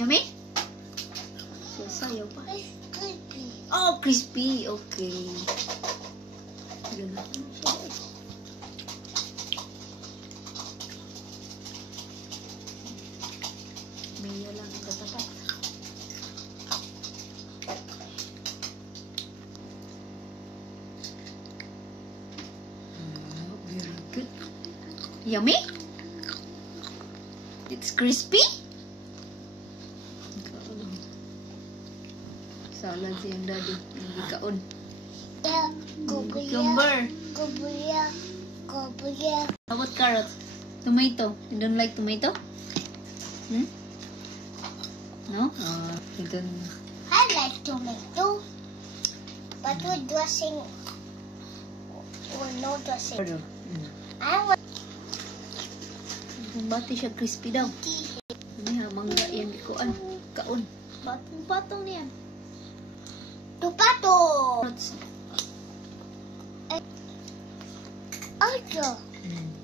Yummy? So, sayaw pa. Crispy. Oh, crispy. Okay. Ganun siya. Mayo lang ang katapat. Oh, very good. Yummy? It's crispy? Salad siyang daddy. Hindi kaon. Yeah, kubuya. Cucumber. Kubuya. Kubuya. How about carrots? Tomato. You don't like tomato? Hmm? No? You don't. I like tomato. But with dressing or no dressing. I want Bati siya crispy daw. tea. Ano mangga yan ikuan. Kaon. Patong niyan. Tomato. Carrots. Also. Mm.